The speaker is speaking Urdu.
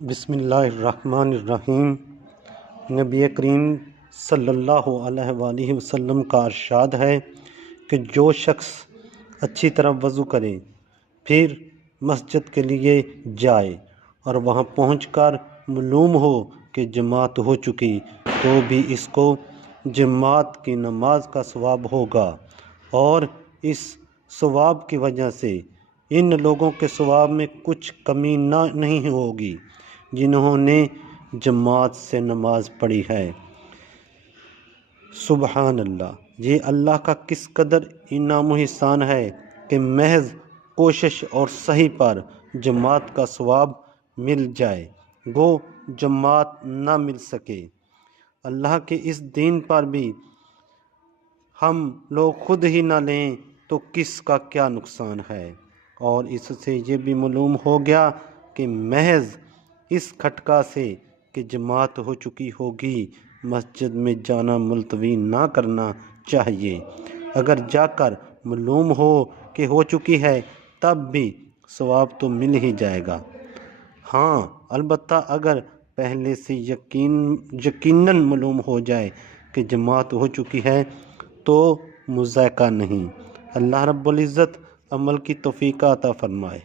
بسم اللہ الرحمن الرحیم۔ نبی کریم صلی اللہ علیہ وآلہ وسلم کا ارشاد ہے کہ جو شخص اچھی طرح وضو کرے پھر مسجد کے لیے جائے اور وہاں پہنچ کر معلوم ہو کہ جماعت ہو چکی تو بھی اس کو جماعت کی نماز کا ثواب ہوگا، اور اس ثواب کی وجہ سے ان لوگوں کے ثواب میں کچھ کمی نہیں ہوگی جنہوں نے جماعت سے نماز پڑھی ہے۔ سبحان اللہ! یہ اللہ کا کس قدر انعام و احسان ہے کہ محض کوشش اور سعی پر جماعت کا ثواب مل جائے، گو جماعت نہ مل سکے۔ اللہ کے اس دین پر بھی ہم لوگ خود ہی نہ لیں تو کس کا کیا نقصان ہے۔ اور اس سے یہ بھی معلوم ہو گیا کہ محض اس کھٹکا سے کہ جماعت ہو چکی ہوگی مسجد میں جانا ملتوی نہ کرنا چاہیے۔ اگر جا کر معلوم ہو کہ ہو چکی ہے تب بھی ثواب تو مل ہی جائے گا۔ ہاں، البتہ اگر پہلے سے یقیناً معلوم ہو جائے کہ جماعت ہو چکی ہے تو مضائقہ نہیں۔ اللہ رب العزت عمل کی توفیق عطا فرمائے۔